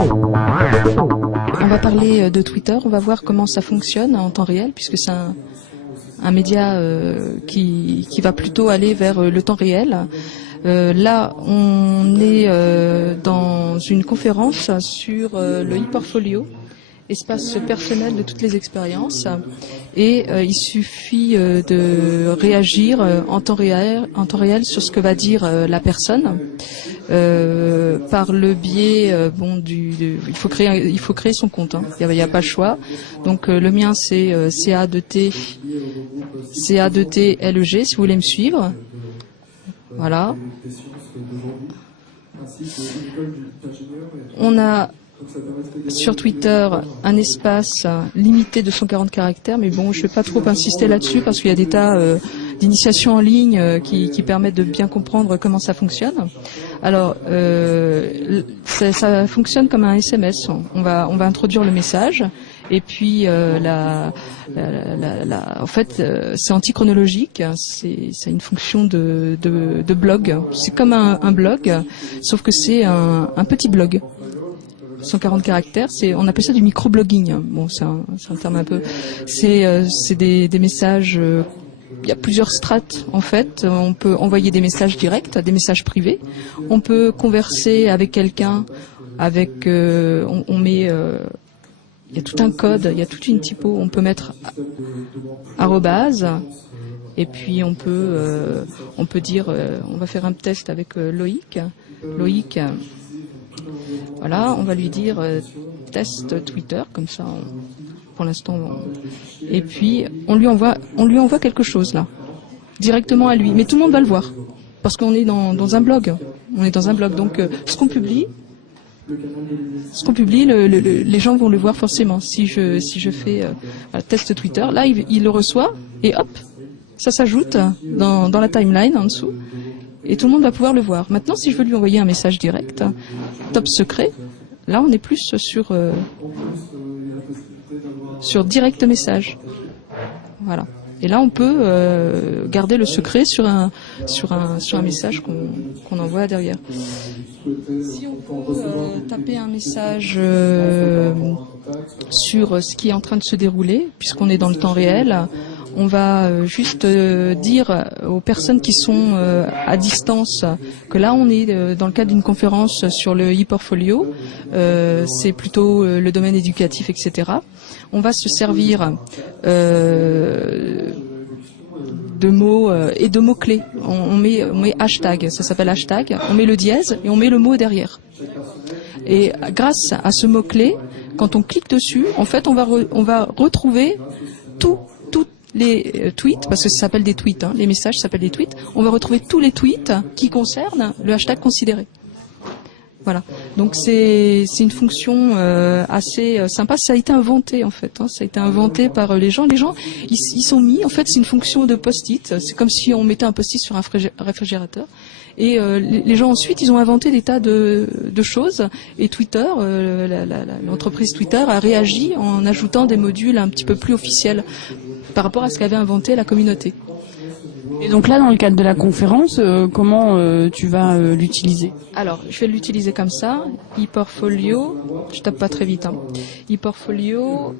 On va parler de Twitter, on va voir comment ça fonctionne en temps réel, puisque c'est un média qui va plutôt aller vers le temps réel. Là, on est dans une conférence sur le e-portfolio, espace personnel de toutes les expériences, et il suffit de réagir en temps réel sur ce que va dire la personne. Par le biais il faut créer son compte, hein. Il y a pas le choix. Donc le mien c'est CA2T LEG si vous voulez me suivre. Voilà. On a sur Twitter un espace limité de 140 caractères, mais bon, je vais pas trop insister là-dessus parce qu'il y a des tas d'initiations en ligne qui permettent de bien comprendre comment ça fonctionne. Alors, ça fonctionne comme un SMS. On va introduire le message et puis en fait, c'est antichronologique. C'est une fonction de blog. C'est comme un blog, sauf que c'est un petit blog. 140 caractères, on appelle ça du microblogging. Bon, c'est un terme un peu. C'est des messages. Il y a plusieurs strates en fait. On peut envoyer des messages directs, des messages privés. On peut converser avec quelqu'un. On met. Il y a tout un code, il y a toute une typo. On peut mettre arrobase. Et puis on peut dire. On va faire un test avec Loïc. Loïc. Voilà, on va lui dire test Twitter, comme ça, pour l'instant. Et puis on lui envoie quelque chose là, directement à lui. Mais tout le monde va le voir, parce qu'on est dans un blog. On est dans un blog, donc ce qu'on publie, les gens vont le voir forcément. Si je fais test Twitter, là il le reçoit et hop, ça s'ajoute dans la timeline en dessous. Et tout le monde va pouvoir le voir. Maintenant, si je veux lui envoyer un message direct, top secret, là on est plus sur direct message. Voilà. Et là on peut garder le secret sur un message qu'on envoie derrière. Si on peut taper un message sur ce qui est en train de se dérouler, puisqu'on est dans le temps réel, on va juste dire aux personnes qui sont à distance que là on est dans le cadre d'une conférence sur le e-portfolio, c'est plutôt le domaine éducatif, etc. On va se servir de mots et de mots-clés. On met hashtag, ça s'appelle hashtag, on met le dièse et on met le mot derrière. Et grâce à ce mot-clé, quand on clique dessus, en fait on va retrouver toutes les tweets, parce que ça s'appelle des tweets, hein, les messages s'appellent des tweets, on va retrouver tous les tweets qui concernent le hashtag considéré. Voilà. Donc c'est une fonction assez sympa. Ça a été inventé en fait. Hein. Ça a été inventé par les gens. Les gens, ils sont mis. En fait, c'est une fonction de post-it. C'est comme si on mettait un post-it sur un réfrigérateur. Et les gens ensuite, ils ont inventé des tas de choses. Et Twitter, l'entreprise Twitter a réagi en ajoutant des modules un petit peu plus officiels par rapport à ce qu'avait inventé la communauté. Et donc là, dans le cadre de la conférence, comment tu vas l'utiliser? Alors, je vais l'utiliser comme ça. e-portfolio, je tape pas très vite. Hein. e-portfolio,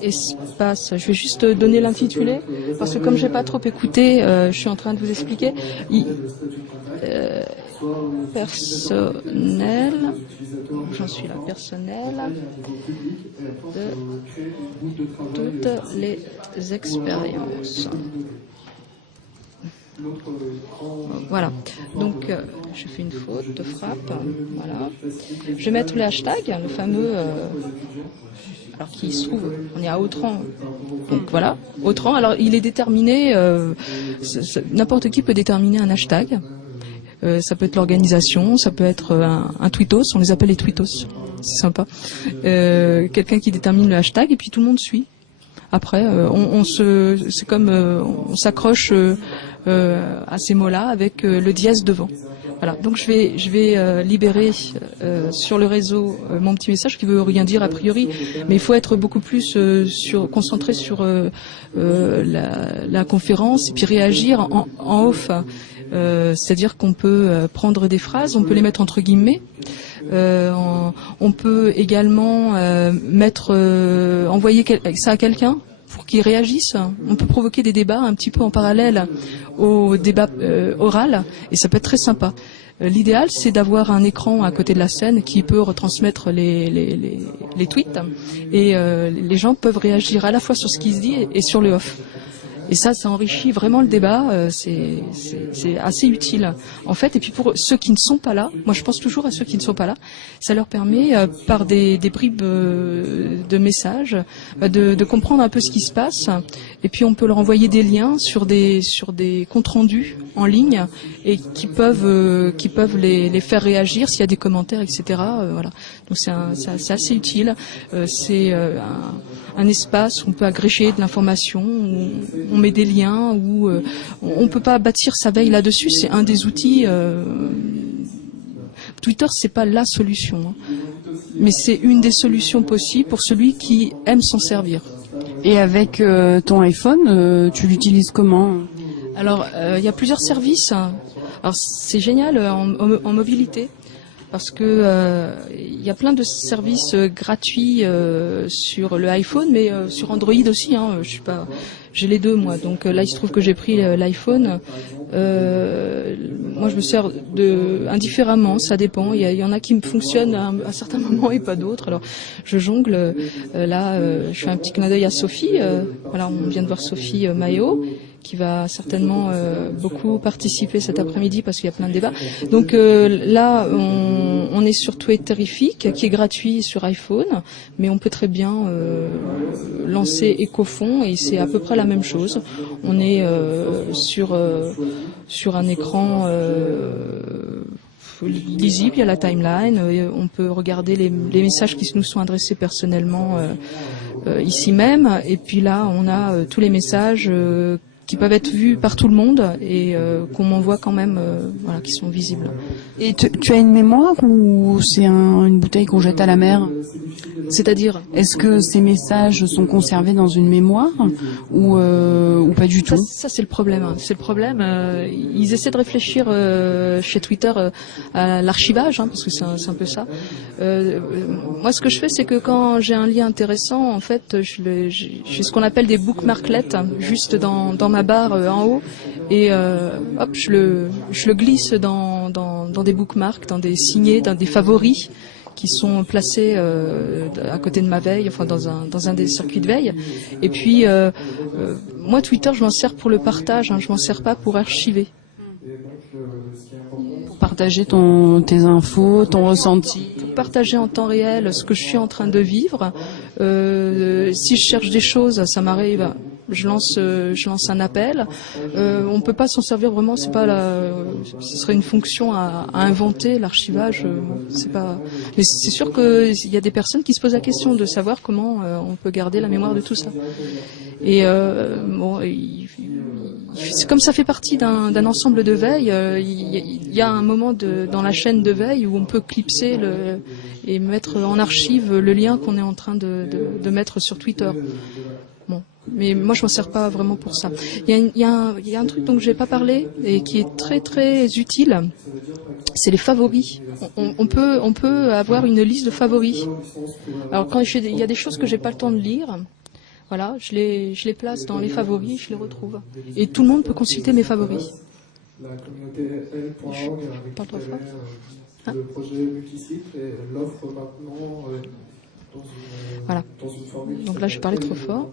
espace. Je vais juste donner l'intitulé, parce que comme j'ai pas trop écouté, je suis en train de vous expliquer. Personnel, j'en suis là, personnel de toutes les expériences. Voilà, donc je fais une faute de frappe, voilà. Je vais mettre le hashtag, le fameux, alors qui se trouve, on est à Autran, donc voilà, Autran, alors il est déterminé, n'importe qui peut déterminer un hashtag, ça peut être l'organisation, ça peut être un tweetos, on les appelle les tweetos, c'est sympa, quelqu'un qui détermine le hashtag et puis tout le monde suit. Après, c'est comme on s'accroche à ces mots-là avec le dièse devant. Voilà. Donc je vais libérer sur le réseau mon petit message qui veut rien dire a priori, mais il faut être beaucoup plus concentré sur la conférence et puis réagir en off. C'est-à-dire qu'on peut prendre des phrases, on peut les mettre entre guillemets. On peut également envoyer ça à quelqu'un pour qu'il réagisse. On peut provoquer des débats un petit peu en parallèle au débat oral, et ça peut être très sympa. L'idéal, c'est d'avoir un écran à côté de la scène qui peut retransmettre les tweets, et les gens peuvent réagir à la fois sur ce qui se dit et sur le off. Et ça enrichit vraiment le débat, c'est assez utile en fait. Et puis pour ceux qui ne sont pas là, moi je pense toujours à ceux qui ne sont pas là, ça leur permet par des bribes de messages de comprendre un peu ce qui se passe. Et puis on peut leur envoyer des liens sur des comptes rendus en ligne et qui peuvent les faire réagir s'il y a des commentaires, etc. Voilà. Donc c'est assez utile. C'est un espace où on peut agréger de l'information, où on met des liens, où on peut pas bâtir sa veille là-dessus. C'est un des outils. Twitter, c'est pas la solution, mais c'est une des solutions possibles pour celui qui aime s'en servir. Et avec ton iPhone, tu l'utilises comment ? Alors, il y a plusieurs services. Alors, c'est génial en mobilité. Parce que il y a plein de services gratuits sur le iPhone, mais sur Android aussi. J'ai les deux moi. Donc là, il se trouve que j'ai pris l'iPhone. Moi, je me sers indifféremment. Ça dépend. Il y en a qui me fonctionnent à certains moments et pas d'autres. Alors, je jongle. Là, je fais un petit clin d'œil à Sophie. Voilà, on vient de voir Sophie Maéo, qui va certainement beaucoup participer cet après-midi parce qu'il y a plein de débats. Donc là, on est sur Twitterific, qui est gratuit sur iPhone, mais on peut très bien lancer Ecofond et c'est à peu près la même chose. On est sur un écran lisible, il y a la timeline, on peut regarder les messages qui nous sont adressés personnellement ici même, et puis là, on a tous les messages qui peuvent être vus par tout le monde et qu'on m'envoie quand même, voilà, qui sont visibles. Et tu as une mémoire ou c'est une bouteille qu'on jette à la mer ? C'est-à-dire ? Est-ce que ces messages sont conservés dans une mémoire ou pas du tout ? Ça c'est le problème. C'est le problème. Ils essaient de réfléchir chez Twitter à l'archivage, parce que c'est un peu ça. Moi, ce que je fais, c'est que quand j'ai un lien intéressant, en fait, j'ai ce qu'on appelle des bookmarklets, juste dans ma barre en haut, et hop, je le glisse dans des bookmarks, dans des signés, dans des favoris qui sont placés à côté de ma veille, enfin dans un des circuits de veille. Et puis moi, Twitter, je m'en sers pour le partage, je m'en sers pas pour archiver. Pour partager tes infos, ton ressenti. Pour partager en temps réel ce que je suis en train de vivre. Si je cherche des choses, ça m'arrive. Je lance un appel. On peut pas s'en servir vraiment. C'est pas ce serait une fonction à inventer, l'archivage. C'est pas. Mais c'est sûr que il y a des personnes qui se posent la question de savoir comment on peut garder la mémoire de tout ça. Et comme ça fait partie d'un ensemble de veille, il y a un moment dans la chaîne de veille où on peut clipser et mettre en archive le lien qu'on est en train de mettre sur Twitter. Bon. Mais moi, je m'en sers pas vraiment pour ça. Il y a un truc dont j'ai pas parlé et qui est très très utile. C'est les favoris. On peut avoir une liste de favoris. Alors quand il y a des choses que j'ai pas le temps de lire, voilà, je les place dans les favoris, je les retrouve. Et tout le monde peut consulter mes favoris. La communauté L.org avec le projet multisite et l'offre maintenant voilà. Donc là, je parlais trop fort.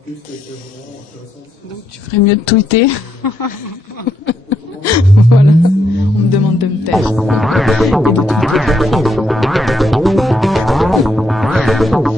Donc tu ferais mieux de tweeter. Voilà. On me demande de me taire. Et de tweeter.